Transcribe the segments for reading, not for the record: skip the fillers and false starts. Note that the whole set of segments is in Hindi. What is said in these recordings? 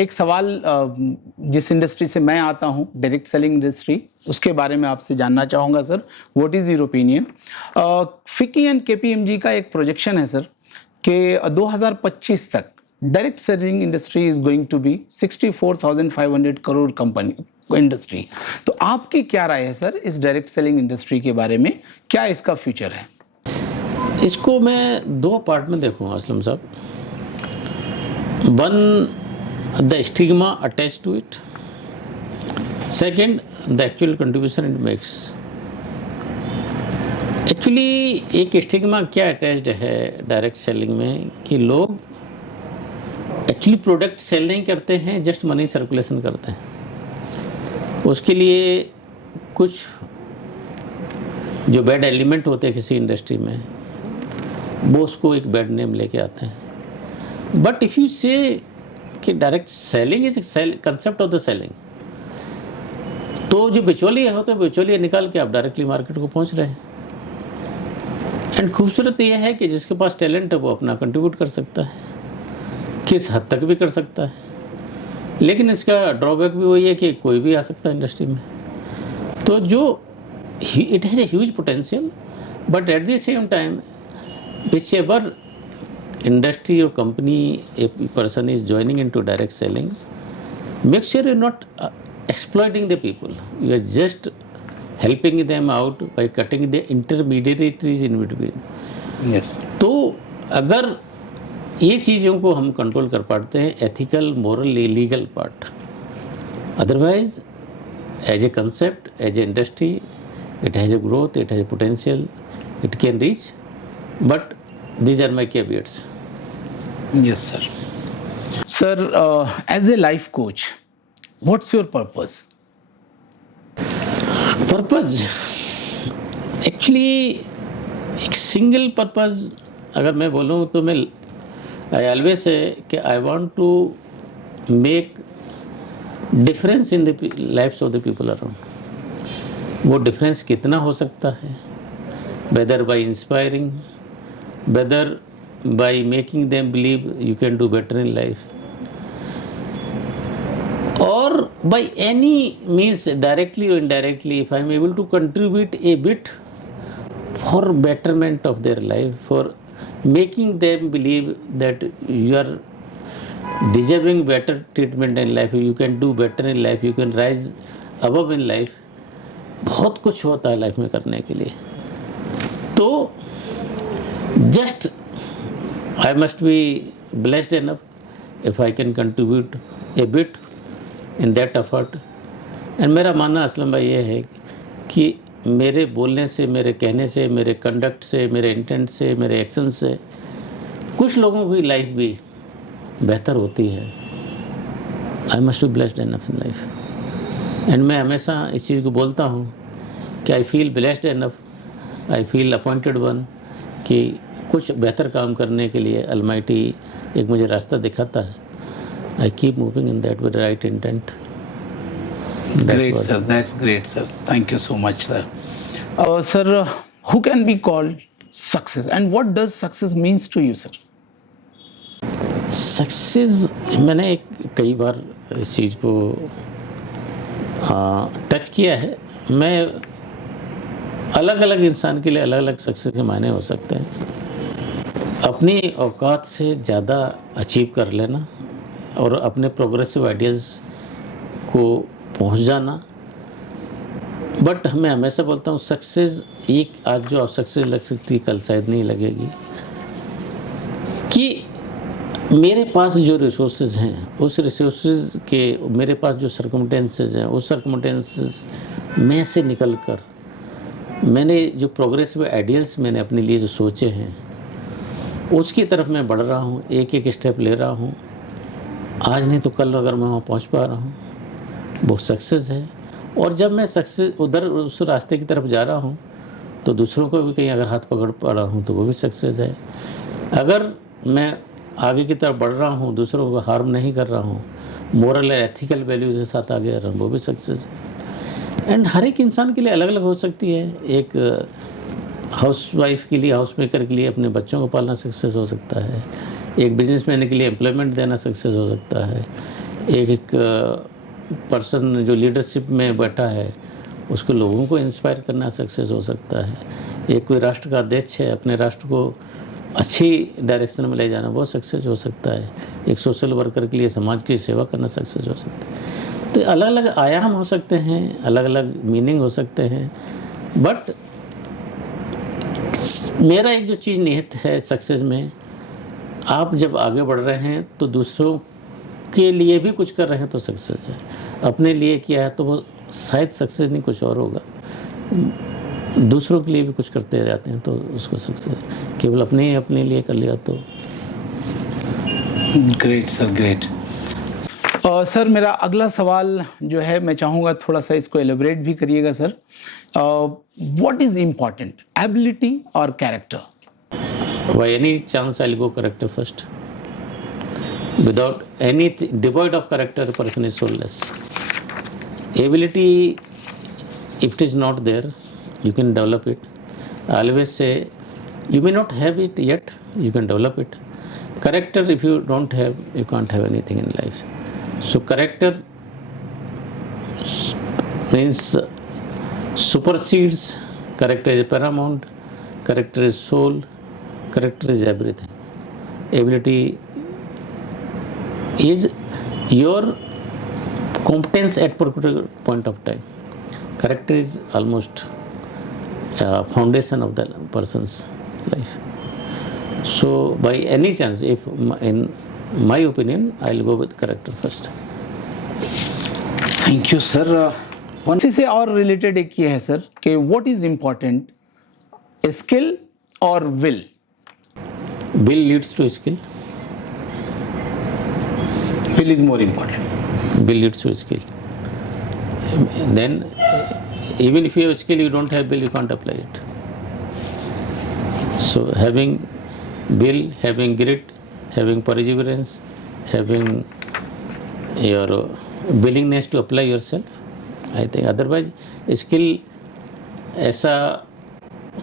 एक सवाल जिस इंडस्ट्री से मैं आता हूं, डायरेक्ट सेलिंग इंडस्ट्री, उसके बारे में आपसे जानना चाहूँगा sir, what is your opinion? FICCI and KPMG का एक प्रोजेक्शन है सर कि 2025 तक direct selling industry is going to be 64,500 crore company industry. तो आपकी क्या राय है सर इस डायरेक्ट सेलिंग इंडस्ट्री के बारे में, क्या इसका फ्यूचर है? इसको मैं दो पार्ट में देखूंगा असलम साहब। One, the stigma attach to it, second the actual contribution it makes. Actually एक स्टिग्मा क्या अटैच्ड है डायरेक्ट सेलिंग में कि लोग एक्चुअली प्रोडक्ट सेल नहीं करते हैं, जस्ट मनी सर्कुलेशन करते हैं। उसके लिए कुछ जो बैड एलिमेंट होते हैं किसी इंडस्ट्री में, वो उसको एक बैड नेम लेके आते हैं। बट इफ़ यू से कि direct selling is concept of the selling, तो जो बिचौलिए होते हैं बिचौलिए निकाल के आप डायरेक्टली मार्केट को पहुंच रहे हैं। एंड खूबसूरत यह है कि जिसके पास टैलेंट है वो अपना कंट्रीब्यूट कर सकता है, किस हद तक भी कर सकता है। लेकिन इसका ड्रॉबैक भी वही है कि कोई भी आ सकता है इंडस्ट्री में। तो जो it has a huge potential, but at the same time whichever industry or company a person is joining into direct selling, make sure you're not exploiting the people. You are just helping them out by cutting the intermediaries in between. Yes. तो अगर ये चीज़ों को हम कंट्रोल कर पाते हैं, ethical, moral, legal part, otherwise as a concept, as a industry, it has a growth, it has a potential, it can reach. But these are my caveats. Yes, sir. Sir, as a life coach, what's your purpose? Purpose? Actually, एक सिंगल पर्पज अगर मैं बोलूँ तो मैं आई ऑलवेज से कि I want to make difference in the lifes of the people around. वो डिफरेंस कितना हो सकता है, whether by inspiring, whether by making them believe you can do better in life, or by any means, directly or indirectly, if I am able to contribute a bit for betterment of their life, for making them believe that you are deserving better treatment in life, you can do better in life, you can rise above in life, बहुत कुछ होता है लाइफ में करने के लिए। तो just I must be blessed enough if I can contribute a bit in that effort. And मेरा मानना असलम भाई ये है कि मेरे बोलने से, मेरे कहने से, मेरे कंडक्ट से, मेरे इंटेंट से, मेरे एक्शन से कुछ लोगों की लाइफ भी बेहतर होती है। I must be blessed enough in life. And मैं हमेशा इस चीज़ को बोलता हूँ कि I feel blessed enough, I feel appointed one, कि कुछ बेहतर काम करने के लिए अलमाइटी एक मुझे रास्ता दिखाता है। I keep moving in that with right intent. Great sir, that's great sir, thank you so much sir. Sir, who can be called success and what does success means to you sir? Success, मैंने कई बार इस चीज़ को टच किया है। मैं अलग अलग इंसान के लिए अलग अलग सक्सेस के मायने हो सकते हैं। अपनी औकात से ज़्यादा अचीव कर लेना और अपने प्रोग्रेसिव आइडियाज़ को पहुंच जाना। बट मैं हमेशा बोलता हूँ सक्सेस एक आज जो आप सक्सेस लग सकती है कल शायद नहीं लगेगी। कि मेरे पास जो रिसोर्सेज हैं उस रिसोर्सेज के, मेरे पास जो सर्कमटेंसेज हैं उस सर्कमटेंसेज में से निकल कर मैंने जो प्रोग्रेसिव आइडियल्स मैंने अपने लिए जो सोचे हैं उसकी तरफ मैं बढ़ रहा हूँ, एक एक स्टेप ले रहा हूँ। आज नहीं तो कल अगर मैं वहाँ पहुँच पा रहा हूँ वो सक्सेस है। और जब मैं सक्सेस उधर उस रास्ते की तरफ जा रहा हूँ तो दूसरों को भी कहीं अगर हाथ पकड़ पा रहा हूँ तो वो भी सक्सेस है। अगर मैं आगे की तरफ बढ़ रहा हूँ, दूसरों को हार्म नहीं कर रहा हूँ, मोरल और एथिकल वैल्यूज के साथ आगे आ रहा हूँ, वो भी सक्सेस है। एंड हर एक इंसान के लिए अलग अलग हो सकती है। एक हाउस वाइफ के लिए, हाउस मेकर के लिए अपने बच्चों को पालना सक्सेस हो सकता है। एक बिजनेसमैन के लिए एम्प्लॉयमेंट देना सक्सेस हो सकता है। एक पर्सन जो लीडरशिप में बैठा है उसको लोगों को इंस्पायर करना सक्सेस हो सकता है। एक कोई राष्ट्र का अध्यक्ष है, अपने राष्ट्र को अच्छी डायरेक्शन में ले जाना, वो सक्सेस हो सकता है। एक सोशल वर्कर के लिए समाज की सेवा करना सक्सेस हो सकता है। तो अलग अलग आयाम हो सकते हैं, अलग अलग मीनिंग हो सकते हैं, बट मेरा एक जो चीज़ निहित है सक्सेस में, आप जब आगे बढ़ रहे हैं तो दूसरों के लिए भी कुछ कर रहे हैं तो सक्सेस है। अपने लिए किया है तो वो शायद सक्सेस नहीं, कुछ और होगा। दूसरों के लिए भी कुछ करते जाते हैं तो उसको सक्सेस है। केवल अपने लिए कर लिया तो। Great sir, great. सर मेरा अगला सवाल जो है, मैं चाहूँगा थोड़ा सा इसको एलिब्रेट भी करिएगा sir. What is important, ability और character? By any chance I'll go character first. Without any devoid of character, a person is soulless. Ability, if it is not there, you can develop it. I always say you may not have it yet, you can develop it. Character, if you don't have, you can't have anything in life. So character means supersedes, character is paramount, character is soul, character is everything. Ability is your competence at particular point of time. Character is almost foundation of the person's life. So by any chance, if in my opinion, I'll go with character first. Thank you sir. इसी से और रिलेटेड एक ये है सर कि व्हाट इज इम्पॉर्टेंट, स्किल और will? Will leads to skill. Will is more important. Will leads to skill. Then even if you have skill, you don't have will, you can't apply it. So having will, having grit, having perseverance, having your willingness to apply yourself, I think. Otherwise skill ऐसा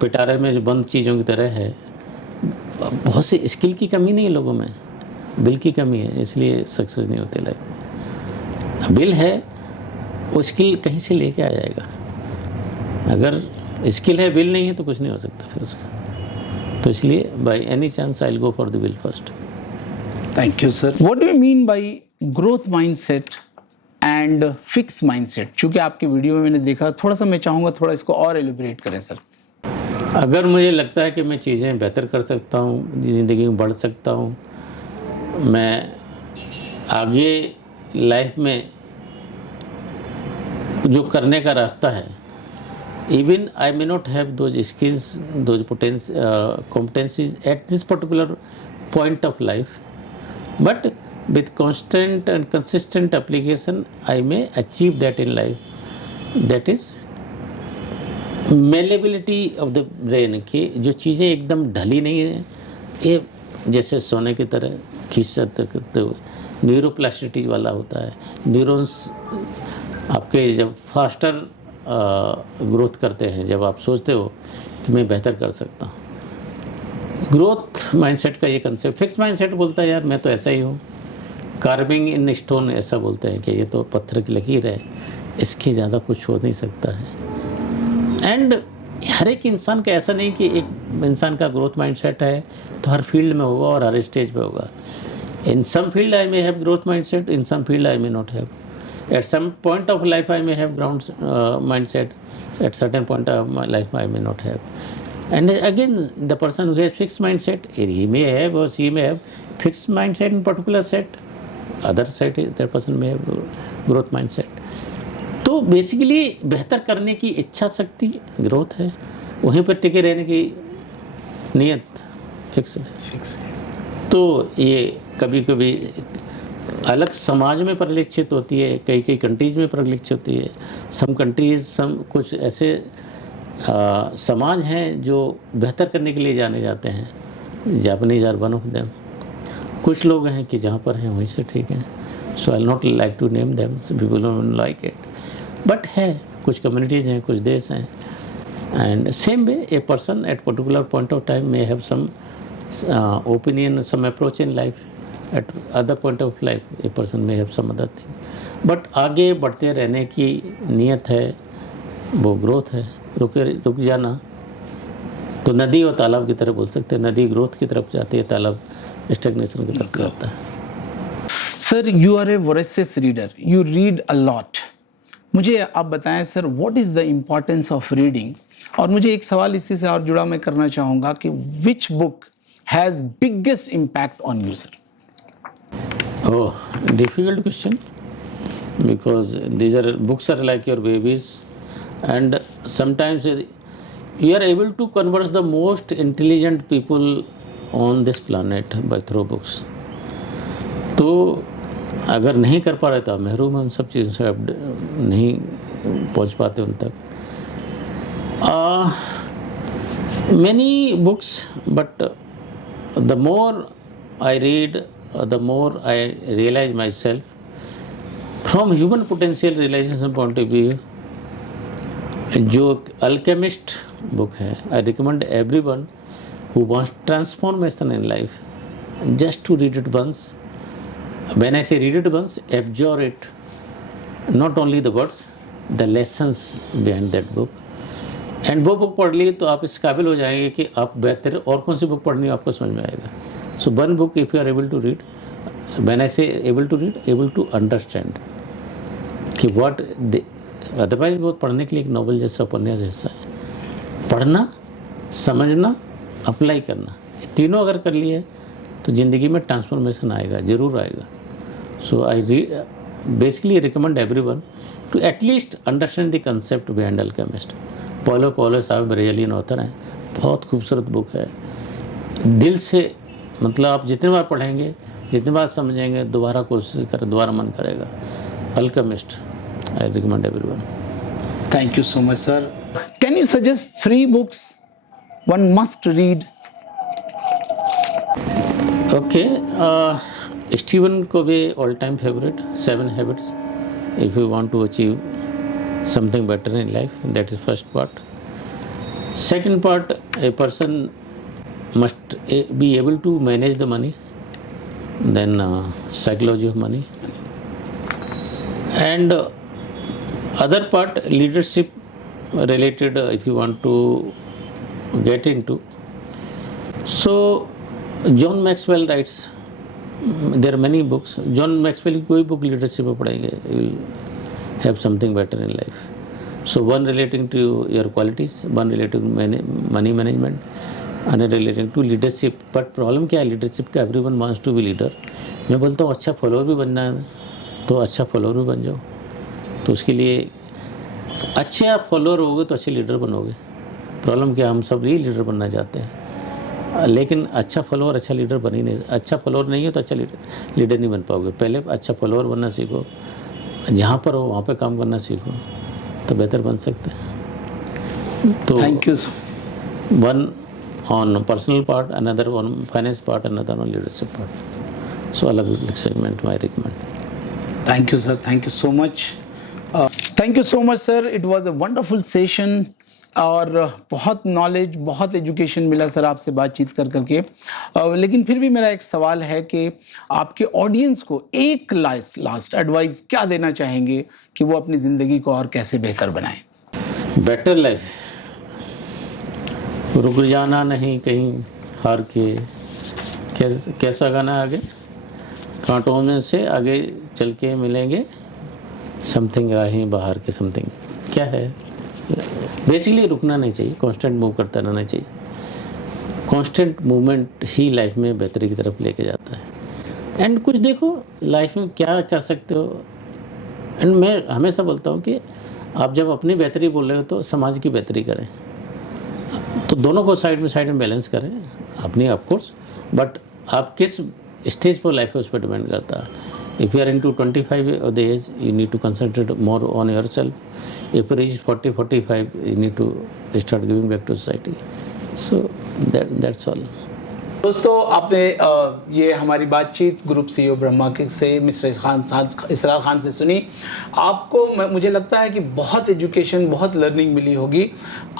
पिटारे में जो बंद चीज़ों की तरह है। बहुत सी स्किल की कमी नहीं है लोगों में, बिल की कमी है, इसलिए सक्सेस नहीं होते लाइफ में। बिल है, वो स्किल कहीं से लेके आ जाएगा। अगर स्किल है, बिल नहीं है तो कुछ नहीं हो सकता फिर उसका। तो इसलिए by any chance I will go for the bill first. Thank you sir. What do you mean by growth mindset and fix mindset? चूंकि आपकी वीडियो में मैंने देखा, थोड़ा सा मैं चाहूँगा थोड़ा इसको और एलिब्रेट करें सर। अगर मुझे लगता है कि मैं चीज़ें बेहतर कर सकता हूँ, ज़िंदगी में बढ़ सकता हूँ, मैं आगे लाइफ में जो करने का रास्ता है, even I may not have those skills, those competencies at this particular point of life, but with constant and consistent application I may achieve that in life. That is malleability of the brain की जो चीज़ें एकदम ढली नहीं है, ये जैसे सोने की तरह खींच सकते, तो न्यूरोप्लास्टिसिटी वाला होता है। न्यूरॉन्स आपके जब फास्टर ग्रोथ करते हैं, जब आप सोचते हो कि मैं बेहतर कर सकता हूँ। ग्रोथ माइंडसेट का ये कंसेप्ट, फिक्स माइंडसेट बोलता है यार मैं तो ऐसा ही हूँ। कार्विंग इन स्टोन ऐसा बोलते हैं कि ये तो पत्थर की लकीर है, इसके ज़्यादा कुछ हो नहीं सकता है। एंड हर एक इंसान का ऐसा नहीं कि एक इंसान का ग्रोथ माइंडसेट है तो हर फील्ड में होगा और हर स्टेज पे होगा। In some field I may have growth mindset, in some field I may not have. At some point of life I may have ground mindset, at certain point of my life I may not have. And again the person who has fixed mindset, he may have or she may have fixed mindset in particular set, other set that person may have growth mindset. तो बेसिकली बेहतर करने की इच्छा शक्ति ग्रोथ है, वहीं पर टिके रहने की नीयत फिक्स है। तो ये कभी कभी अलग समाज में परिलक्षित होती है, कई कई कंट्रीज में परिलक्षित होती है। सम कंट्रीज, सम कुछ ऐसे समाज हैं जो बेहतर करने के लिए जाने जाते हैं। Japanese are one of them. कुछ लोग हैं कि जहाँ पर हैं वहीं से ठीक हैं। So I will not like to name them, people don't like it, but है कुछ कम्युनिटीज़ हैं, कुछ देश हैं। And same way a person at particular point of time may have some opinion, some approach in life, at other point of life a person may have some other thing, but आगे बढ़ते रहने की नीयत है, वो ग्रोथ है। रुक जाना तो नदी और तालाब की तरफ बोल सकते हैं, नदी ग्रोथ की तरफ जाती है, तालाब स्टैग्नेशन की तरफ जाता है। Sir you are a voracious reader, you read a lot. मुझे आप बताएं sir what is the importance of reading, और मुझे एक सवाल इसी से और जुड़ा मैं करना चाहूँगा कि which book has biggest impact on you sir? Oh, difficult question, because these are books are like your babies, and sometimes you are able to converse the most intelligent people on this planet by through books. तो अगर नहीं कर पा रहे तो आप महरूम हैं उन सब चीज़ों से, आप नहीं पहुंच पाते उन तक। Many books, but the more I read, the more I realize myself from human potential realization point of view। जो अल्केमिस्ट बुक है, I recommend everyone who wants transformation in life just to read it once। When I say read it once, absorb it, not only the words, the lessons behind that book। And वो बुक पढ़ ली तो आप इस काबिल हो जाएंगे कि आप बेहतर और कौन सी बुक पढ़नी है आपको समझ में आएगा। So one book if you are able to read, when I say able to read, able to understand कि व्हाट दे, अदरवाइज वो पढ़ने के लिए एक नॉवल जैसा उपन्यास जैसा है। पढ़ना, समझना, अप्लाई करना, तीनों अगर कर लिए तो ज़िंदगी में ट्रांसफॉर्मेशन आएगा, ज़रूर आएगा। So I basically recommend everyone to at least understand the concept behind Alchemist. Paulo Coelho साहब ब्राज़ीलियन ऑथर हैं, बहुत खूबसूरत बुक है। दिल से, मतलब आप जितने बार पढ़ेंगे, जितने बार समझेंगे, दोबारा कोशिश करें, दोबारा मन करेगा। Alchemist, I recommend everyone. Thank you so much sir. Can you suggest 3 books one must read? Okay, Stephen Covey all time favorite, 7 Habits, if you want to achieve something better in life, that is first part। Second part, a person must be able to manage the money, then psychology of money, and other part leadership related, if you want to get into। So John Maxwell writes, there are many books। John Maxwell की कोई book leadership में पढ़ेंगे, you will have something better in life। So one relating to your qualities, one relating to money management, another relating to leadership। But problem क्या है leadership का, everyone wants to be leader। मैं बोलता हूँ अच्छा फॉलोअर भी बनना है तो अच्छा फॉलोअर भी बन जाओ। तो उसके लिए अच्छे आप फॉलोअर होगे तो अच्छे लीडर बनोगे। प्रॉब्लम क्या, हम सब ही लीडर बनना चाहते हैं, लेकिन अच्छा फॉलोअर अच्छा लीडर बन ही नहीं। अच्छा फॉलोअर नहीं है तो अच्छा लीडर नहीं बन पाओगे। पहले अच्छा फॉलोअर बनना सीखो, जहाँ पर हो वहाँ पे काम करना सीखो तो बेहतर बन सकते हैं। तो thank you sir. One on personal part, another on finance part, another on leadership part. So अलग segment my recommend. Thank you sir, thank you so much. Thank you so much sir, it was a wonderful session और बहुत नॉलेज, बहुत एजुकेशन मिला सर आपसे बातचीत कर करके। लेकिन फिर भी मेरा एक सवाल है कि आपके ऑडियंस को एक लास्ट एडवाइस क्या देना चाहेंगे कि वो अपनी ज़िंदगी को और कैसे बेहतर बनाएं? बेटर लाइफ, रुक जाना नहीं कहीं हार के। कैसा गाना आगे, कांटों में से आगे चल के मिलेंगे समथिंग, राहें बाहर के समथिंग। क्या है, बेसिकली रुकना नहीं चाहिए, कांस्टेंट मूव करता रहना चाहिए। कांस्टेंट मूवमेंट ही लाइफ में बेहतरी की तरफ लेके जाता है। एंड कुछ देखो लाइफ में क्या कर सकते हो। एंड मैं हमेशा बोलता हूँ कि आप जब अपनी बेहतरी बोल रहे हो तो समाज की बेहतरी करें, तो दोनों को साइड में बैलेंस करें अपनी, ऑफकोर्स, बट आप किस स्टेज पर लाइफ है उस पर डिपेंड करता है। If you are into 25 of the age, you need to concentrate more on yourself। If you reach 40-45, you need to start giving back to society। So that's all। दोस्तों आपने ये हमारी बातचीत ग्रुप सीईओ ब्रह्मा के से मिस्टर इसरार खान से सुनी। आपको मुझे लगता है कि बहुत एजुकेशन, बहुत लर्निंग मिली होगी।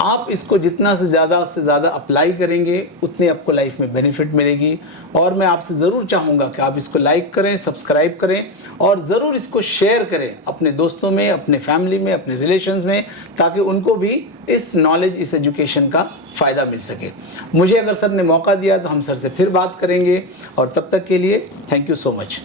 आप इसको जितना से ज़्यादा अप्लाई करेंगे उतनी आपको लाइफ में बेनिफिट मिलेगी। और मैं आपसे ज़रूर चाहूँगा कि आप इसको लाइक करें, सब्सक्राइब करें और ज़रूर इसको शेयर करें अपने दोस्तों में, अपने फैमिली में, अपने रिलेशंस में, ताकि उनको भी इस नॉलेज, इस एजुकेशन का फ़ायदा मिल सके। मुझे अगर सर ने मौका दिया तो हम सर से फिर बात करेंगे, और तब तक के लिए थैंक यू सो मच।